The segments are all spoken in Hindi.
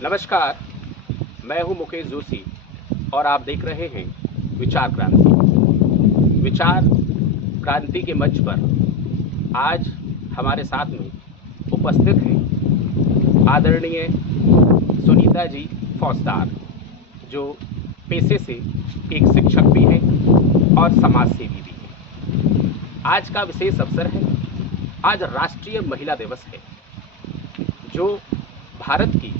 नमस्कार, मैं हूं मुकेश जोशी और आप देख रहे हैं विचार क्रांति। विचार क्रांति के मंच पर आज हमारे साथ में उपस्थित हैं आदरणीय सुनीता जी फौजदार, जो पेशे से एक शिक्षक भी हैं और समाज सेवी भी हैं। आज का विशेष अवसर है, आज राष्ट्रीय महिला दिवस है, जो भारत की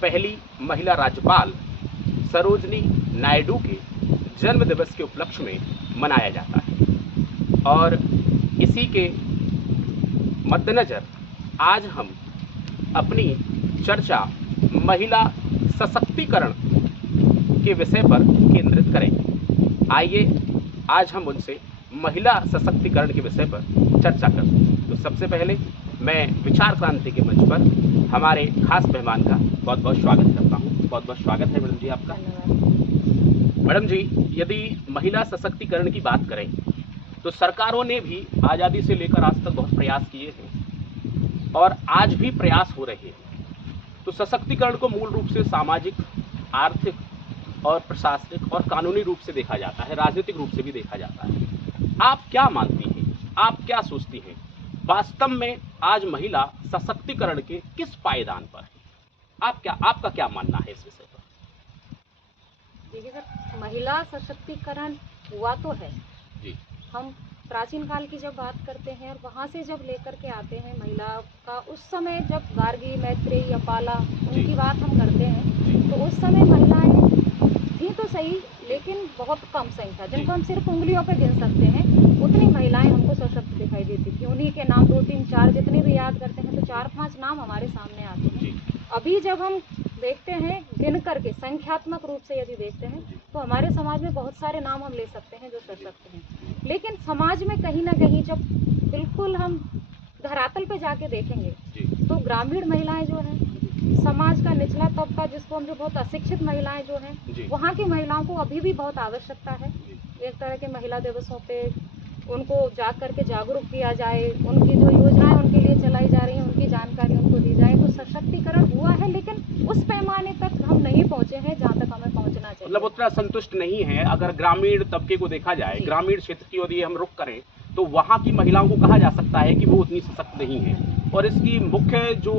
पहली महिला राज्यपाल सरोजनी नायडू के जन्म दिवस के उपलक्ष्य में मनाया जाता है। और इसी के मद्देनज़र आज हम अपनी चर्चा महिला सशक्तिकरण के विषय पर केंद्रित करेंगे। आइए आज हम उनसे महिला सशक्तिकरण के विषय पर चर्चा करते हैं। तो सबसे पहले मैं विचार क्रांति के मंच पर हमारे खास मेहमान का बहुत बहुत स्वागत करता हूँ। बहुत बहुत स्वागत है मैडम जी आपका। मैडम जी, यदि महिला सशक्तिकरण की बात करें तो सरकारों ने भी आज़ादी से लेकर आज तक बहुत प्रयास किए हैं और आज भी प्रयास हो रहे हैं। तो सशक्तिकरण को मूल रूप से सामाजिक, आर्थिक और प्रशासनिक और कानूनी रूप से देखा जाता है, राजनीतिक रूप से भी देखा जाता है। आप क्या मानती हैं, आप क्या सोचती हैं, वास्तव में आज महिला सशक्तिकरण के किस पायदान पर है? आपका क्या मानना है इस विषय पर? देखिए सर, महिला सशक्तिकरण हुआ तो है जी। हम प्राचीन काल की जब बात करते हैं और वहाँ से जब लेकर के आते हैं महिला का, उस समय जब गार्गी, मैत्रेयी या पाला, उनकी बात हम करते हैं तो उस समय महिलाएं थी तो सही, लेकिन बहुत कम संख्या, जिनको हम सिर्फ उंगलियों पे गिन सकते हैं, उतनी महिलाएं हमको सशक्त दिखाई देती थी। उन्हीं के नाम 2, 3, 4 जितने भी याद करते हैं तो 4-5 नाम हमारे सामने आते हैं। अभी जब हम देखते हैं गिन करके, संख्यात्मक रूप से यदि देखते हैं तो हमारे समाज में बहुत सारे नाम हम ले सकते हैं जो सशक्त हैं। लेकिन समाज में कहीं ना कहीं जब बिल्कुल हम धरातल पे जाके देखेंगे तो ग्रामीण महिलाएं जो हैं, समाज का निचला तबका जिसको हम जो बहुत अशिक्षित महिलाएं जो हैं, वहाँ की महिलाओं को अभी भी बहुत आवश्यकता है। एक तरह के महिला दिवसों पे उनको जा करके जागरूक किया जाए, उनकी जो योजनाएं उनके लिए चलाई जा रही हैं उनकी जानकारी उनको दी जाए। तो सशक्तिकरण हुआ है, लेकिन उस पैमाने तक हम नहीं पहुंचे हैं जहाँ तक हमें पहुंचना चाहिए। मतलब उतना संतुष्ट नहीं है। अगर ग्रामीण तबके को देखा जाए, ग्रामीण क्षेत्र की यदि हम रुख करें तो वहाँ की महिलाओं को कहा जा सकता है कि वो उतनी सशक्त नहीं है। और इसकी मुख्य जो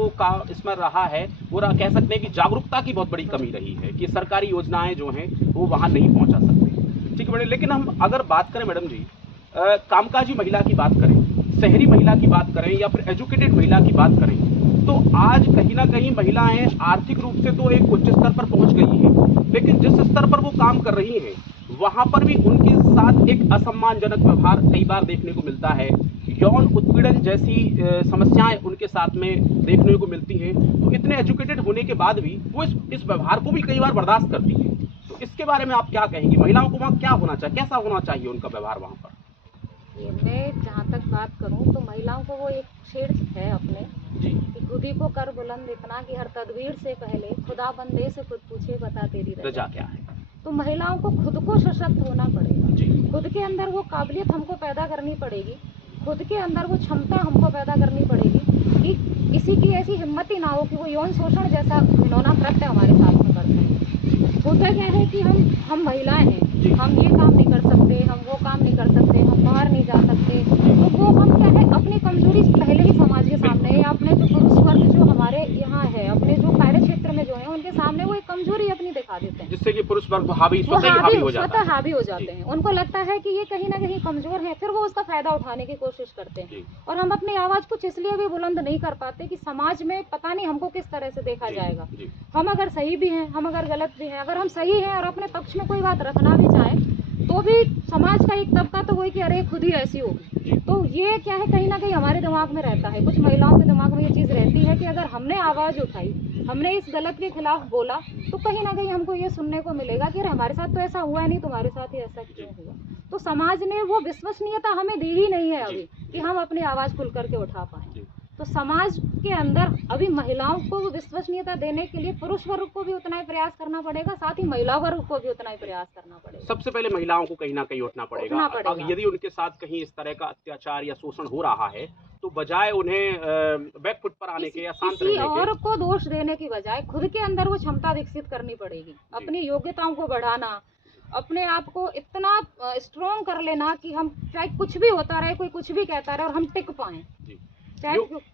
इसमें रहा है वो कह सकते हैं कि जागरूकता की बहुत बड़ी कमी रही है कि सरकारी योजनाएं जो हैं वो वहाँ नहीं पहुँचा सकती। ठीक है मैडम, लेकिन हम अगर बात करें मैडम जी, कामकाजी महिला की बात करें, शहरी महिला की बात करें या फिर एजुकेटेड महिला की बात करें, तो आज कहीं ना कहीं महिलाएं आर्थिक रूप से तो एक उच्च स्तर पर पहुंच गई हैं, लेकिन जिस स्तर पर वो काम कर रही हैं वहां पर भी उनके साथ एक असम्मानजनक व्यवहार कई बार देखने को मिलता है। यौन उत्पीड़न जैसी समस्याएं उनके साथ में देखने को मिलती हैं। तो इतने एजुकेटेड होने के बाद भी वो इस व्यवहार को भी कई बार बर्दाश्त करती हैं। तो इसके बारे में आप क्या कहेंगी? महिलाओं को वहाँ क्या होना चाहिए, कैसा होना चाहिए उनका व्यवहार वहाँ पर? मैं जहाँ तक बात करूँ तो महिलाओं को वो एक शेर है अपने कि खुद ही को कर बुलंद इतना कि हर तदबीर से पहले खुदा बंदे से खुद पूछे बता तेरी रजा क्या है। तो महिलाओं को खुद को सशक्त होना पड़ेगा। खुद के अंदर वो काबिलियत हमको पैदा करनी पड़ेगी, खुद के अंदर वो क्षमता हमको पैदा करनी पड़ेगी कि किसी की ऐसी हिम्मत ही ना हो कि वो यौन शोषण जैसा घिनौना कृत्य हमारे साथ में कर सके। होता क्या है कि हम महिलाएं हैं, हम ये काम नहीं कर सकते, हम वो काम नहीं कर सकते, हम बाहर नहीं जा सकते, तो वो हम क्या है अपनी कमजोरी पहले ही समाज के सामने या अपने जो पुरुष वर्ग जो हमारे यहाँ है, अपने जो कार्य क्षेत्र में जो है उनके सामने वो एक कमजोरी अपनी दिखा देते हैं, जिससे कि पुरुष वर्ग हावी हो जाते हैं। उनको लगता है कि ये कहीं ना कहीं कमजोर है, फिर वो उसका फायदा उठाने की कोशिश करते हैं। और हम अपनी आवाज कुछ इसलिए भी बुलंद नहीं कर पाते कि समाज में पता नहीं हमको किस तरह से देखा जाएगा। हम अगर सही भी हैं, हम अगर गलत भी हैं, अगर हम सही हैं और अपने पक्ष में कोई बात रखना भी चाहें तो भी समाज का एक तबका तो वही कि अरे खुद ही ऐसी होगी। तो ये क्या है, कहीं ना कहीं हमारे दिमाग में रहता है, कुछ महिलाओं के दिमाग में ये चीज़ रहती है कि अगर हमने आवाज़ उठाई, हमने इस गलत के खिलाफ बोला, तो कहीं ना कहीं हमको ये सुनने को मिलेगा कि अरे हमारे साथ तो ऐसा हुआ नहीं, तुम्हारे साथ ही ऐसा क्यों हुआ। तो समाज ने वो विश्वसनीयता हमें दी ही नहीं है अभी कि हम अपनी आवाज़ खुल करके उठा पाएँ। तो समाज के अंदर अभी महिलाओं को विश्वसनीयता देने के लिए पुरुष वर्ग को भी उतना ही प्रयास करना पड़ेगा, साथ ही महिला वर्ग को भी उतना ही प्रयास करना पड़ेगा। सबसे पहले महिलाओं को कहीं ना कहीं उठना पड़ेगा। अब यदि उनके साथ कहीं इस तरह का अत्याचार या शोषण हो रहा है तो बजाय उन्हें बैकफुट पर आने के या शांत रहने के, और को दोष देने की बजाय खुद के अंदर वो क्षमता विकसित करनी पड़ेगी, अपनी योग्यताओं को बढ़ाना, अपने आप को इतना स्ट्रॉन्ग कर लेना कि हम चाहे कुछ भी होता रहे, कोई कुछ भी कहता रहे और हम टिक पाएं।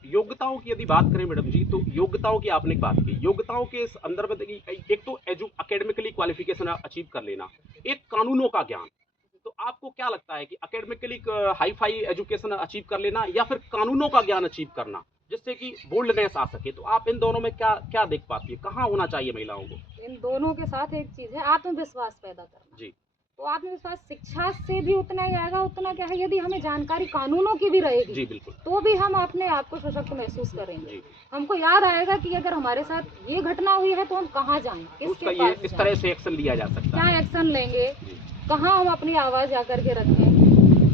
योग्यताओं की यदि बात करें मैडम जी, तो योग्यताओं की आपने बात की, योग्यताओं के अंदर में एक तो एकेडमिकली क्वालिफिकेशन अचीव कर लेना, एक कानूनों का ज्ञान। तो आपको क्या लगता है कि academically hi fi education achieve कर लेना या फिर कानूनों का ज्ञान अचीव करना जिससे कि बोल्डनेस आ सके, तो आप इन दोनों में क्या क्या देख पाती है, कहाँ होना चाहिए महिलाओं को? इन दोनों के साथ एक चीज है, आत्मविश्वास पैदा करना जी। तो आत्मविश्वास शिक्षा से भी उतना ही आएगा, उतना क्या है, यदि हमें जानकारी कानूनों की भी रहेगी जी, बिल्कुल, तो भी हम अपने आप को सशक्त महसूस करेंगे। हमको याद आएगा कि अगर हमारे साथ ये घटना हुई है तो हम कहाँ जाएं, किसके पास इस तरह से एक्शन लिया जा सकता है, क्या एक्शन लेंगे, कहाँ हम अपनी आवाज जाकर के रखें।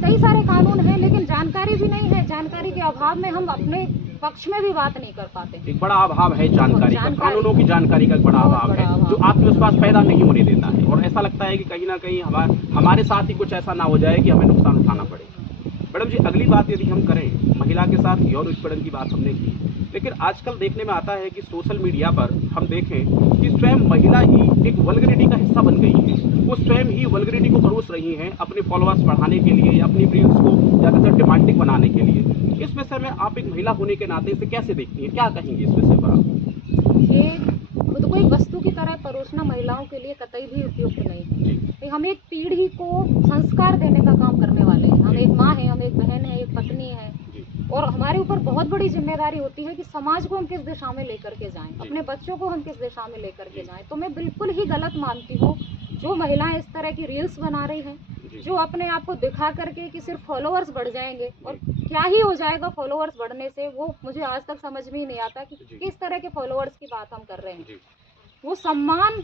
कई सारे कानून हैं लेकिन जानकारी भी नहीं है, जानकारी के अभाव में हम अपने पक्ष में भी बात नहीं कर पाते। एक बड़ा अभाव है जानकारी का, कानूनों की जानकारी का बड़ा अभाव है जो आत्मविश्वास पैदा नहीं होने देता है, और ऐसा लगता है कि कहीं ना कहीं हमारे साथ ही कुछ ऐसा ना हो जाए कि हमें नुकसान उठाना पड़े। मैडम जी, अगली बात यदि हम करें, महिला के साथ यौन उत्पीड़न की बात हमने की, लेकिन आजकल देखने में आता है कि सोशल मीडिया पर हम देखें कि स्वयं महिला ही एक वल्गरिटी का हिस्सा बन गई है। वो स्वयं ही वल्गरिटी को परोस रही हैं अपने फॉलोअर्स बढ़ाने के लिए या अपनी रील्स को ज़्यादातर डिमांडिंग बनाने के लिए। इस विषय में आप एक महिला होने के नाते इसे कैसे देखती हैं, क्या कहेंगे इस विषय पर आप? ये खुद को एक वस्तु की तरह परोसना महिलाओं के लिए कतई भी उपयुक्त नहीं है। हम एक पीढ़ी को संस्कार देने का काम करने वाले हैं। हम एक माँ है, हम एक बहन है, एक पत्नी है, और हमारे ऊपर बहुत बड़ी जिम्मेदारी होती है कि समाज को हम किस दिशा में लेकर के जाएं, अपने बच्चों को हम किस दिशा में लेकर के जाएं। तो मैं बिल्कुल ही गलत मानती हूँ जो महिलाएं इस तरह की रील्स बना रही हैं, जो अपने आप को दिखा करके कि सिर्फ फॉलोअर्स बढ़ जाएंगे, और क्या ही हो जाएगा फॉलोअर्स बढ़ने से, वो मुझे आज तक समझ में ही नहीं आता कि किस तरह के फॉलोअर्स की बात हम कर रहे हैं। वो सम्मान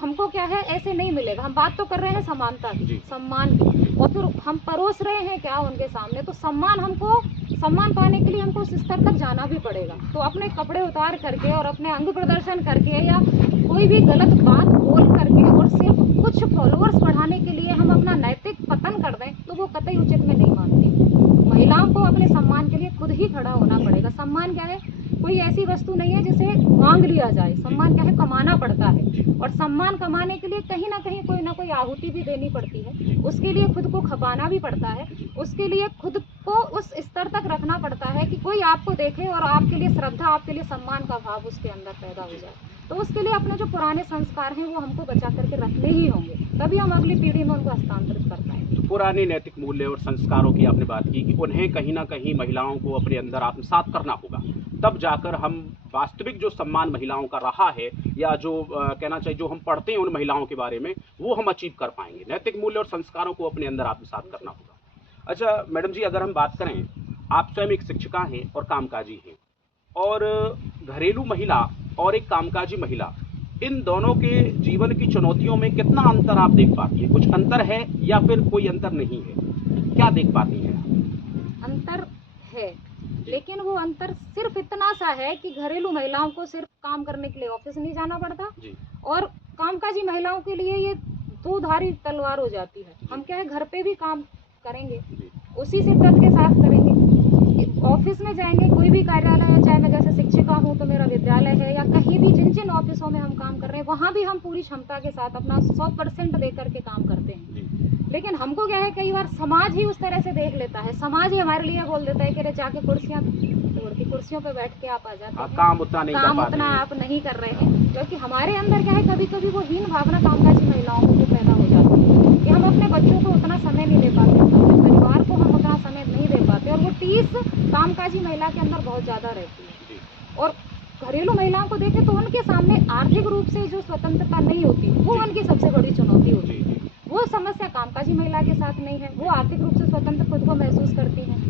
हमको क्या है ऐसे नहीं मिलेगा। हम बात तो कर रहे हैं समानता की, सम्मान की, और फिर हम परोस रहे हैं क्या उनके सामने, तो सम्मान पाने के लिए हमको उस स्तर तक जाना भी पड़ेगा। तो अपने कपड़े उतार करके और अपने अंग प्रदर्शन करके या कोई भी गलत बात बोल करके और सिर्फ कुछ फॉलोअर्स बढ़ाने के लिए हम अपना नैतिक पतन कर दें, तो वो कतई उचित मैं नहीं मानती। महिलाओं को अपने सम्मान के लिए खुद ही खड़ा होना पड़ेगा। सम्मान क्या है, कोई ऐसी वस्तु नहीं है जिसे मांग लिया जाए। सम्मान क्या है, कमाना पड़ता है, और सम्मान कमाने के लिए कहीं ना कहीं कोई ना कोई आहुति भी देनी पड़ती है। उसके लिए खुद को खपाना भी पड़ता है, उसके लिए खुद को उस स्तर तक रखना पड़ता है कि कोई आपको देखे और आपके लिए श्रद्धा, आपके लिए सम्मान का भाव उसके अंदर पैदा हो जाए। तो उसके लिए अपने जो पुराने संस्कार हैं वो हमको बचा करके रखने ही होंगे, तभी हम अगली पीढ़ी में उनको हस्तांतरित कर पाएंगे। तो पुराने नैतिक मूल्य और संस्कारों की आपने बात की कि उन्हें कहीं ना कहीं महिलाओं को अपने अंदर आत्मसात करना होगा, तब जाकर हम वास्तविक जो सम्मान महिलाओं का रहा है, या जो कहना चाहिए जो हम पढ़ते हैं उन महिलाओं के बारे में, वो हम अचीव कर पाएंगे। नैतिक मूल्य और संस्कारों को अपने अंदर आत्मसात करना होगा। अच्छा मैडम जी, अगर हम बात करें, आप स्वयं एक शिक्षिका हैं और कामकाजी हैं, और घरेलू महिला और एक कामकाजी महिला, इन दोनों के जीवन की चुनौतियों में कितना अंतर आप देख पाती हैं? कुछ अंतर है या फिर कोई अंतर नहीं है, क्या देख पाती हैं? अंतर है, लेकिन वो अंतर सिर्फ इतना सा है कि घरेलू महिलाओं को सिर्फ काम करने के लिए ऑफिस नहीं जाना पड़ता, और कामकाजी महिलाओं के लिए ये दो धारी तलवार हो जाती है। हम क्या है, घर पे भी काम करेंगे, उसी शिद्दत के साथ करेंगे, ऑफिस में जाएंगे, कोई भी कार्यालय है, चाहे मैं जैसे शिक्षिका हूँ तो मेरा विद्यालय है, या कहीं भी जिन जिन ऑफिसों में हम काम कर रहे हैं वहाँ भी हम पूरी क्षमता के साथ अपना 100% दे करके काम करते हैं। लेकिन हमको क्या है, कई बार समाज ही उस तरह से देख लेता है, समाज ही हमारे लिए बोल देता है कि अरे जाके कुर्सियों पे बैठ के आप आ जाते हैं, काम उतना आप नहीं कर रहे हैं। क्योंकि हमारे अंदर क्या है, कभी कभी वो हीन भावना कामकाजी महिलाओं को पैदा हो जाती है कि हम अपने बच्चों को उतना समय नहीं दे पाते, अपने परिवार को हम उतना समय नहीं दे पाते, और वो टीस कामकाजी महिला के अंदर बहुत ज़्यादा रहती है। और घरेलू महिलाओं को देखें तो उनके सामने आर्थिक रूप से जो स्वतंत्रता नहीं होती, वो उनकी सबसे बड़ी चुनौती होती है। वो समस्या कामकाजी महिला के साथ नहीं है। वो आर्थिक रूप से स्वतंत्र खुद को महसूस करती हैं,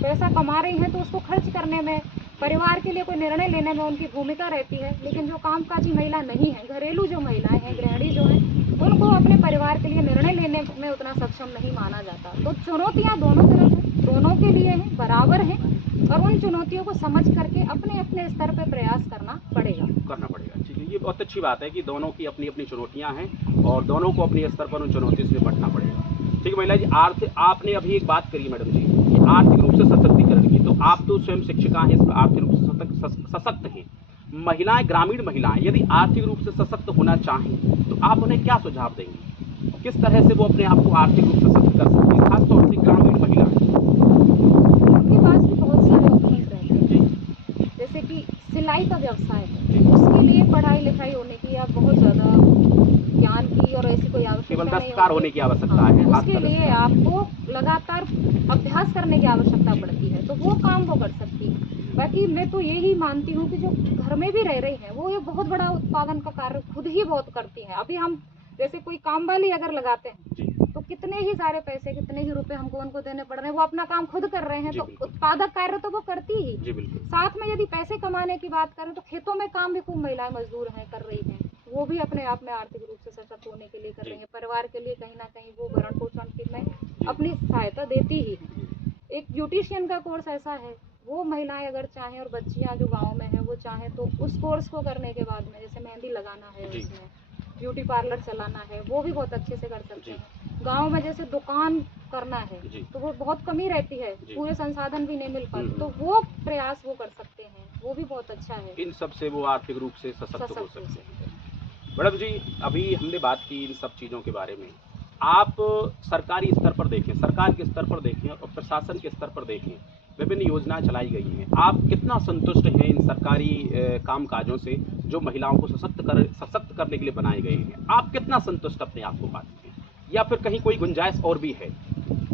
पैसा कमा रही हैं तो उसको खर्च करने में, परिवार के लिए कोई निर्णय लेने में उनकी भूमिका रहती है। लेकिन जो कामकाजी महिला नहीं है, घरेलू जो महिलाएं हैं, गृहिणी जो हैं, उनको अपने परिवार के लिए निर्णय लेने में उतना सक्षम नहीं माना जाता। तो चुनौतियाँ दोनों तरफ हैं, दोनों के लिए हैं, बराबर हैं, और उन चुनौतियों को समझ करके अपने अपने स्तर पर प्रयास करना पड़ेगा। ठीक है, ये बहुत अच्छी बात है कि दोनों की अपनी अपनी चुनौतियां हैं और दोनों को अपने स्तर पर उन चुनौतियों से निपटना पड़ेगा। ठीक है महिला जी, आपने अभी एक बात करी मैडम जी कि आर्थिक रूप से सशक्तिकरण की, तो आप तो स्वयं शिक्षिका हैं, इसमें आर्थिक रूप से सशक्त हैं। महिलाएं, ग्रामीण महिलाएं यदि आर्थिक रूप से सशक्त होना चाहें तो आप उन्हें क्या सुझाव देंगे? किस तरह से वो अपने आप को आर्थिक रूप से सशक्त कर सकती है, खासतौर से ग्रामीण महिलाएं? उनके पास भी बहुत सारे ऑप्शंस रहते हैं, जैसे कि सिलाई का व्यवसाय है, उसके लिए पढ़ाई लिखाई होने की या बहुत ज़्यादा ज्ञान की और ऐसी कोई आवश्यकता केवल नहीं दस्तकार होने की आवश्यकता है। उसके लिए आपको लगातार अभ्यास करने की आवश्यकता पड़ती है, तो वो काम वो कर सकती है। बाकी मैं तो यही मानती हूँ कि जो घर में भी रह रही हैं वो ये बहुत बड़ा उत्पादन का कार्य खुद ही बहुत करती हैं। अभी हम जैसे कोई काम वाली अगर लगाते हैं तो कितने ही सारे पैसे, कितने ही रुपए हमको उनको देने पड़ रहे हैं, वो अपना काम खुद कर रहे हैं, तो उत्पादक कार्य तो वो करती ही। साथ में यदि पैसे कमाने की बात करें तो खेतों में काम भी खूब महिलाएं मजदूर हैं, कर रही हैं, वो भी अपने आप में आर्थिक रूप से सशक्त होने के लिए कर रही हैं। परिवार के लिए कहीं ना कहीं वो भरण पोषण की में अपनी सहायता देती ही है। एक ब्यूटिशियन का कोर्स ऐसा है, वो महिलाएं अगर चाहें और बच्चियां जो गांव में हैं वो चाहें तो उस कोर्स को करने के बाद में जैसे मेहंदी लगाना है, उसमें ब्यूटी पार्लर चलाना है, वो भी बहुत अच्छे से कर सकते हैं। गांव में जैसे दुकान करना है तो वो बहुत कमी रहती है, पूरे संसाधन भी नहीं मिल पाते, तो वो प्रयास वो कर सकते हैं, वो भी बहुत अच्छा है। इन सब से वो आर्थिक रूप से सशक्त हो सकते हैं। मैडम जी, अभी हमने बात की इन सब चीज़ों के बारे में। आप सरकारी स्तर पर देखें, सरकार के स्तर पर देखें और प्रशासन के स्तर पर देखें, विभिन्न योजनाएं चलाई गई हैं। आप कितना संतुष्ट हैं इन सरकारी कामकाजों से जो महिलाओं को सशक्त करने के लिए बनाए गए हैं? आप कितना संतुष्ट अपने आप को पाते हैं, या फिर कहीं कोई गुंजाइश और भी है?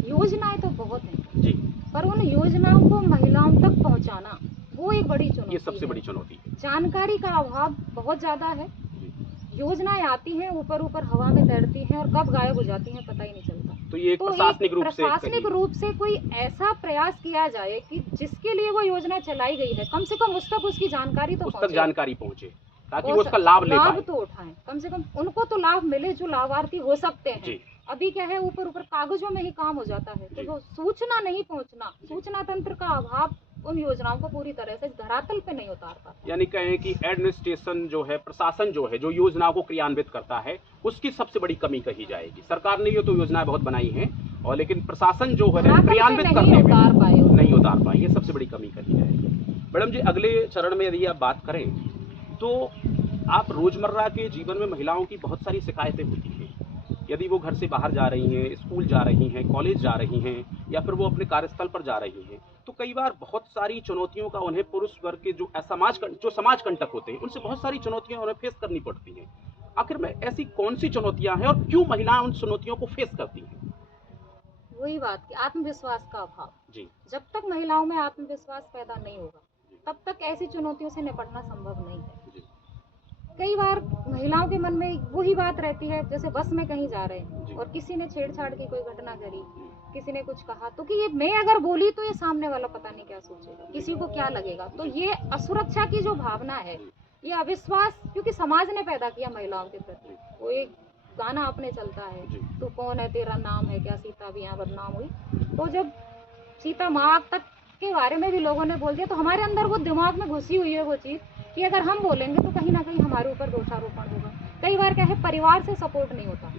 योजनाएं तो बहुत हैं जी, पर उन योजनाओं को महिलाओं तक पहुंचाना वो एक बड़ी चुनौती है। ये सबसे बड़ी चुनौती है। जानकारी का अभाव बहुत ज्यादा है। योजनाएं आती हैं, ऊपर ऊपर हवा में तैरती हैं और कब गायब हो जाती हैं पता ही नहीं चलता। तो ये प्रशासनिक रूप से कोई ऐसा प्रयास किया जाए कि जिसके लिए वो योजना चलाई गई है, कम से कम उस तक उसकी जानकारी तो पहुंचे, ताकि वो उसका लाभ तो उठाएं, कम से कम उनको तो लाभ मिले जो लाभार्थी हो सकते हैं। अभी क्या है, ऊपर ऊपर कागजों में ही काम हो जाता है, तो जो सूचना नहीं पहुंचना, सूचना तंत्र का अभाव उन योजनाओं को पूरी तरह से धरातल पे नहीं उतार पाता। यानी कहें कि एडमिनिस्ट्रेशन जो है, प्रशासन जो है, जो योजनाओं को क्रियान्वित करता है, उसकी सबसे बड़ी कमी कही जाएगी। सरकार ने ये तो योजनाएं बहुत बनाई हैं, और लेकिन प्रशासन जो है क्रियान्वित करने में नहीं उतार पाए, ये सबसे बड़ी कमी कही जाएगी। मैडम जी, अगले चरण में यदि आप बात करें तो आप रोजमर्रा के जीवन में महिलाओं की बहुत सारी शिकायतें होती हैं। यदि वो घर से बाहर जा रही हैं, स्कूल जा रही हैं, कॉलेज जा रही हैं, या फिर वो अपने कार्यस्थल पर जा रही हैं, तो कई बार बहुत सारी चुनौतियों का उन्हें पुरुष वर्ग के जो समाज कंटक होते हैं, उनसे बहुत सारी चुनौतियां उन्हें फेस करनी पड़ती हैं। आखिर में ऐसी कौन सी चुनौतियां हैं और क्यों महिलाएं उन चुनौतियों को फेस करती हैं? वही बात कि आत्मविश्वास का अभाव। जी, जब तक महिलाओं में आत्मविश्वास पैदा नहीं होगा तब तक ऐसी चुनौतियों से निपटना संभव नहीं है। कई बार महिलाओं के मन में वही बात रहती है, जैसे बस में कहीं जा रहे हैं और किसी ने छेड़छाड़ की कोई घटना करी, किसी ने कुछ कहा, तो कि ये मैं अगर बोली तो ये सामने वाला पता नहीं क्या सोचेगा, किसी को क्या लगेगा। तो ये असुरक्षा की जो भावना है, ये अविश्वास, क्योंकि समाज ने पैदा किया महिलाओं के प्रति। वो एक गाना अपने चलता है, तू कौन है तेरा नाम है क्या, सीता भी यहाँ बदनाम हुई। तो जब सीता माँ तक के बारे में भी लोगों ने बोल दिया, तो हमारे अंदर वो दिमाग में घुसी हुई है वो चीज़ कि अगर हम बोलेंगे तो कहीं ना कहीं हमारे ऊपर दोषारोपण होगा। कई बार क्या है, परिवार से सपोर्ट नहीं होता,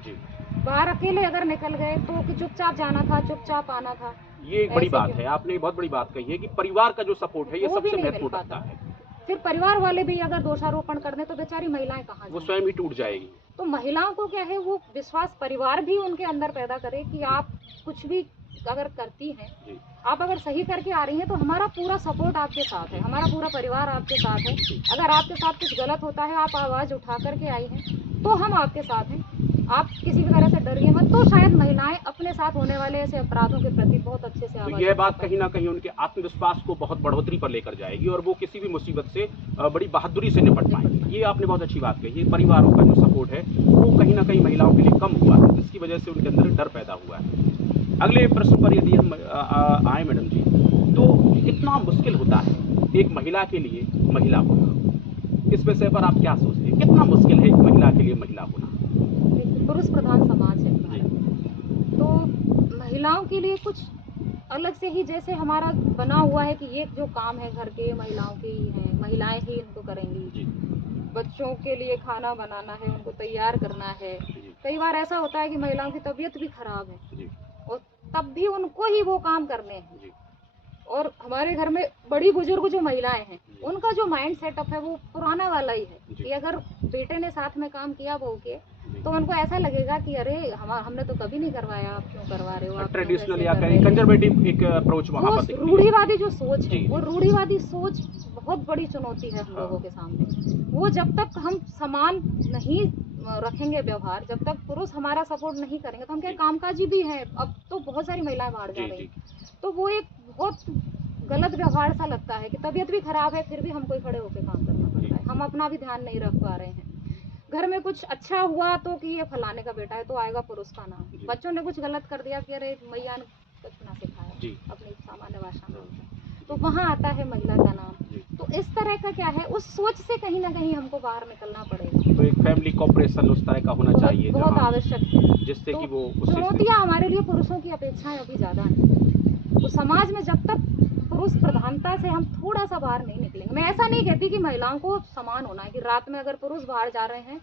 बाहर अकेले अगर निकल गए तो कि चुपचाप जाना था, चुपचाप आना था। ये एक बड़ी बात है, आपने बहुत बड़ी बात कही है कि परिवार का जो सपोर्ट है ये सबसे महत्वपूर्ण होता है। फिर परिवार वाले भी अगर दोषारोपण कर दें तो बेचारी महिलाएं कहाँ, वो स्वयं ही टूट जाएगी। तो महिलाओं को क्या है, वो विश्वास परिवार भी उनके अंदर पैदा करे कि आप कुछ भी अगर करती हैं, आप अगर सही करके आ रही हैं तो हमारा पूरा सपोर्ट आपके साथ है, हमारा पूरा परिवार आपके साथ है। अगर आपके साथ कुछ गलत होता है, आप आवाज़ उठा करके आई हैं तो हम आपके साथ हैं, आप किसी भी तरह से डरिए मत। तो शायद महिलाएं अपने साथ होने वाले ऐसे अपराधों के प्रति बहुत अच्छे से आवाज़, तो यह बात कहीं ना कहीं उनके आत्मविश्वास को बहुत बढ़ोतरी पर लेकर जाएगी और वो किसी भी मुसीबत से बड़ी बहादुरी से निपट पाएंगे। ये आपने बहुत अच्छी बात कही है, परिवारों का जो सपोर्ट है वो कहीं ना कहीं महिलाओं के लिए कम हुआ है, जिसकी वजह से उनके अंदर डर पैदा हुआ है। अगले प्रश्न पर यदि हम आए मैडम जी, तो कितना मुश्किल होता है एक महिला के लिए महिला होना? इस विषय पर आप क्या सोचते हैं, कितना मुश्किल है एक महिला के लिए महिला होना? पुरुष प्रधान समाज है, तो महिलाओं के लिए कुछ अलग से ही जैसे हमारा बना हुआ है कि ये जो काम है घर के महिलाओं के ही हैं, महिलाएं ही इनको करेंगी। जी बच्चों के लिए खाना बनाना है, उनको तैयार करना है। जी कई बार ऐसा होता है कि महिलाओं की तबीयत भी खराब है जी और तब भी उनको ही वो काम करने हैं। जी और हमारे घर में बड़ी बुजुर्ग जो महिलाएं हैं, जी। उनका जो माइंड सेटअप है वो पुराना वाला ही है जी। कि अगर बेटे ने साथ में काम किया बहू के, जी। तो उनको ऐसा लगेगा कि अरे हमने तो कभी नहीं करवाया, आप क्यों करवा रहे हो, आप क्यों ट्रेडिशनल वैसे या कर रहे हैं। कंजर्वेटिव एक अप्रोच वहाँ वो पर दिखती है। रूढ़िवादी जो सोच है, जी। वो रूढ़िवादी सोच बहुत बड़ी चुनौती है हम हाँ। लोगों के सामने। वो जब तक हम समान नहीं रखेंगे व्यवहार, जब तक पुरुष हमारा सपोर्ट नहीं करेंगे, तो हम क्या जी। कामकाजी भी हैं। अब तो बहुत सारी महिलाएं बाहर जा जी रही जी हैं, तो वो एक बहुत गलत व्यवहार सा लगता है कि तबीयत भी खराब है फिर भी हमको ही खड़े होकर काम करना पड़ता है। हम अपना भी ध्यान नहीं रख पा रहे हैं। घर में कुछ अच्छा हुआ तो कि ये फलाने का बेटा है, तो आएगा पुरुष का नाम। जी। बच्चों ने कुछ गलत कर दिया कि अरे मैया ने कुछ ना सिखाया, जी। अपनी सामान्य भाषा में होता है, तो जी। वहाँ आता है महिला का नाम। जी। तो इस तरह का क्या है, उस सोच से कहीं ना कहीं हमको बाहर निकलना पड़ेगा। तो एक फैमिली कोऑपरेशन उस तरह का होना बहुत चाहिए बहुत जहाँ आवश्यक है, जिससे तो कि वो उस चुनौतियाँ हमारे लिए पुरुषों की अपेक्षाएं अभी ज्यादा हैं। तो समाज में जब तक पुरुष प्रधानता से हम थोड़ा सा बाहर नहीं निकलेंगे, मैं ऐसा नहीं कहती कि महिलाओं को समान होना है कि रात में अगर पुरुष बाहर जा रहे हैं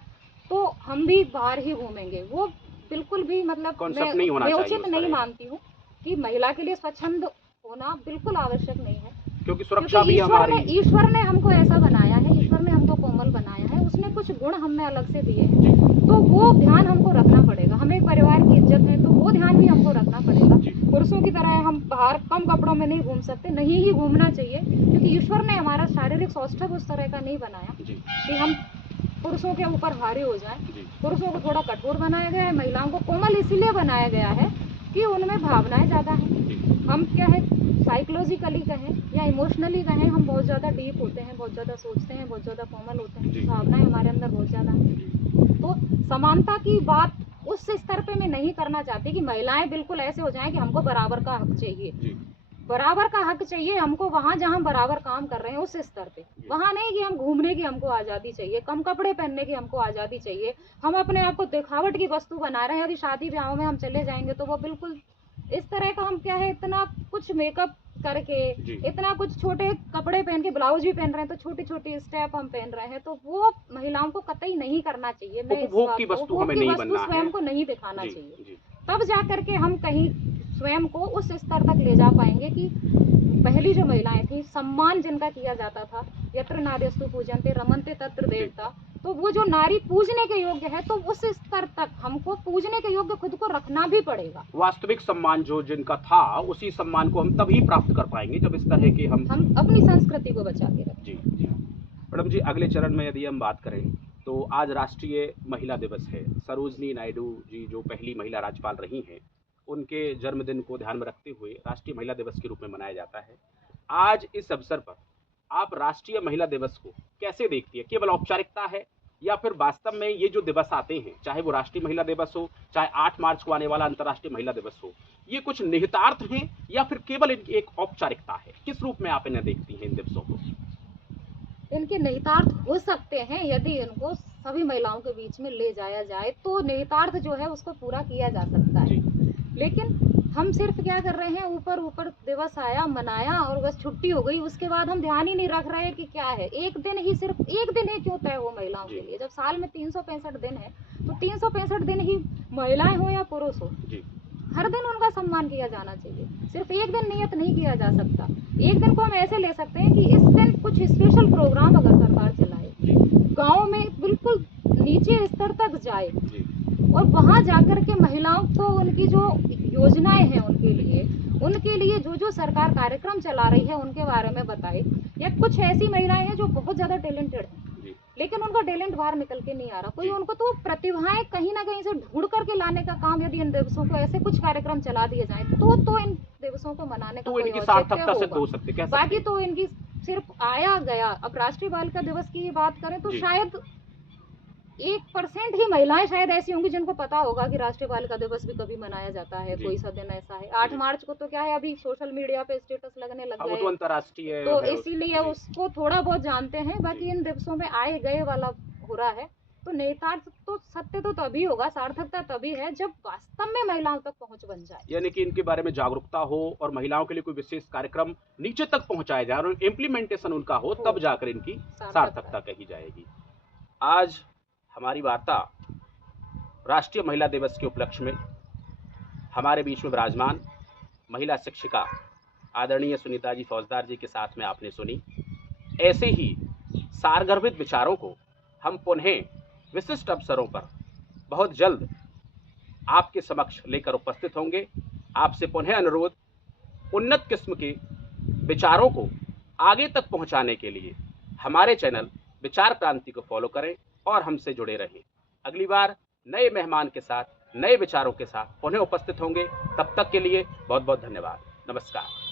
तो हम भी बाहर ही घूमेंगे, वो बिल्कुल भी मतलब कॉन्सेप्ट नहीं होना मैं चाहिए उचित उस नहीं तरह का। मानती हूँ कि महिला के लिए स्वच्छंद होना बिल्कुल आवश्यक नहीं है। क्योंकि सुरक्षा भी क्योंकि हमारी ईश्वर ने हमको ऐसा बनाया है, ईश्वर ने हमको कोमल बनाया है, उसने कुछ गुण हमें अलग से दिए हैं, तो वो ध्यान हमको रखना पड़ेगा। हम एक परिवार की इज्जत है तो वो ध्यान भी हमको रखना पड़ेगा। पुरुषों की तरह हम बाहर कम कपड़ों में नहीं घूम सकते, नहीं ही घूमना चाहिए, क्योंकि ईश्वर ने हमारा शारीरिक सौष्ठव उस तरह का नहीं बनाया कि हम पुरुषों के ऊपर भारी हो जाए। पुरुषों को थोड़ा कठोर बनाया गया है, महिलाओं को कोमल इसीलिए बनाया गया है कि उनमें भावनाएं ज्यादा हैं। हम क्या है, साइकोलॉजिकली कहें या इमोशनली कहें, हम बहुत ज़्यादा डीप होते हैं, बहुत ज़्यादा सोचते हैं, बहुत ज़्यादा कोमल होते हैं, भावनाएं हमारे अंदर बहुत ज़्यादा हैं। तो समानता की बात उस स्तर पे मैं नहीं करना चाहती कि महिलाएं बिल्कुल ऐसे हो जाएं कि हमको बराबर का हक चाहिए। बराबर का हक चाहिए हमको वहाँ जहाँ हम बराबर काम कर रहे हैं उस स्तर पे, वहाँ नहीं कि हम घूमने की हमको आज़ादी चाहिए, कम कपड़े पहनने की हमको आज़ादी चाहिए, हम अपने आप को दिखावट की वस्तु बना रहे हैं। अभी शादी ब्याहों में हम चले जाएंगे तो वो बिल्कुल इस तरह का, हम क्या है इतना कुछ मेकअप करके, इतना कुछ छोटे कपड़े पहन के, ब्लाउज भी पहन रहे हैं तो छोटी छोटी स्टेप हम पहन रहे हैं, तो वो महिलाओं को कतई नहीं करना चाहिए। मैं इस उपभोग बात की को, वस्तु उपभोग हमें की नहीं वस्तु बनना है। स्वयं को नहीं दिखाना चाहिए। तब जा करके हम कहीं स्वयं को उस स्तर तक ले जा पाएंगे कि पहली जो महिलाएं थी, सम्मान जिनका किया जाता था, यत्र नार्यस्तु पूजन्ते रमन्ते तत्र देवता, तो वो जो नारी पूजने के योग्य है, तो उस स्तर तक हमको पूजने के योग्य खुद को रखना भी पड़ेगा। वास्तविक सम्मान जो जिनका था, उसी सम्मान को हम तभी प्राप्त कर पाएंगे जब इस तरह के हम अपनी संस्कृति को बचा के रखें। जी जी मैडम जी, अगले चरण में यदि हम बात करें तो आज राष्ट्रीय महिला दिवस है। सरोजनी नायडू जी जो पहली महिला राज्यपाल रही हैं, उनके जन्मदिन को ध्यान में रखते हुए राष्ट्रीय महिला दिवस के रूप में मनाया जाता है। आज इस अवसर पर आप राष्ट्रीय महिला दिवस को कैसे देखती है? केवल औपचारिकता है या फिर वास्तव में ये जो दिवस आते हैं, चाहे वो राष्ट्रीय महिला दिवस हो, चाहे 8 मार्च को आने वाला अंतर्राष्ट्रीय महिला दिवस हो, ये कुछ निहितार्थ हैं या फिर केवल इनकी एक औपचारिकता है? किस रूप में आप इन्हें देखती हैं इन दिवसों को? इनके निहितार्थ हो सकते हैं, यदि इनको सभी महिलाओं के बीच में ले जाया जाए तो निहितार्थ जो है उसको पूरा किया जा सकता है। लेकिन हम सिर्फ क्या कर रहे हैं, ऊपर ऊपर दिवस आया, मनाया और बस छुट्टी हो गई, उसके बाद हम ध्यान ही नहीं रख रहे कि क्या है। एक दिन ही, सिर्फ एक दिन ही क्यों तय हो महिलाओं के लिए? जब साल में 365 दिन है तो 365 दिन ही महिलाएं हो या पुरुष हो, हर दिन उनका सम्मान किया जाना चाहिए। सिर्फ एक दिन नियत नहीं किया जा सकता। एक दिन को हम ऐसे ले सकते हैं कि इस दिन कुछ स्पेशल प्रोग्राम अगर सरकार चलाए, गांव में बिल्कुल नीचे स्तर तक जाए और वहां जाकर के महिलाओं को उनकी जो योजनाएं हैं उनके लिए जो जो सरकार कार्यक्रम चला रही है उनके बारे में बताए। या कुछ ऐसी महिलाएं हैं जो बहुत ज्यादा टैलेंटेड हैं लेकिन उनका टैलेंट बाहर निकल के नहीं आ रहा, कोई उनको तो प्रतिभाएं कहीं ना कहीं से ढूंढ करके लाने का काम, यदि इन दिवसों को ऐसे कुछ कार्यक्रम चला दिए जाए तो इन दिवसों को मनाने का कोई औचित्य होगा। बाकी तो इनकी सिर्फ आया गया। अब राष्ट्रीय बालिका दिवस की बात करें तो शायद 1% ही महिलाएं शायद ऐसी होंगी जिनको पता होगा कि राष्ट्रीय बालिका दिवस भी कभी मनाया जाता है, कोई सा दिन ऐसा है। 8 मार्च को तो क्या है, अभी सोशल मीडिया पे स्टेटस लगने लग गए, तो अंतर्राष्ट्रीय, तो इसीलिए उसको थोड़ा बहुत जानते हैं। बाकी इन दिवसों में आए गए वाला हो रहा है तो नेतार्थ तो सत्य तो तभी होगा, सार्थकता तभी है जब वास्तव में महिलाओं तक पहुंच बन जाए। यानी कि इनके बारे में जागरूकता हो और महिलाओं के लिए कोई विशेष कार्यक्रम नीचे तक पहुंचाया जाए और इम्प्लीमेंटेशन उनका हो, तब जाकर इनकी सार्थकता कही जाएगी। आज हमारी वार्ता राष्ट्रीय महिला दिवस के उपलक्ष्य में हमारे बीच में विराजमान महिला शिक्षिका आदरणीय सुनीता जी फौजदार जी के साथ में आपने सुनी। ऐसे ही सारगर्भित विचारों को हम पुनः विशिष्ट अवसरों पर बहुत जल्द आपके समक्ष लेकर उपस्थित होंगे। आपसे पुनः अनुरोध, उन्नत किस्म के विचारों को आगे तक पहुंचाने के लिए हमारे चैनल विचार क्रांति को फॉलो करें और हमसे जुड़े रहें। अगली बार नए मेहमान के साथ, नए विचारों के साथ पुनः उपस्थित होंगे। तब तक के लिए बहुत बहुत धन्यवाद। नमस्कार।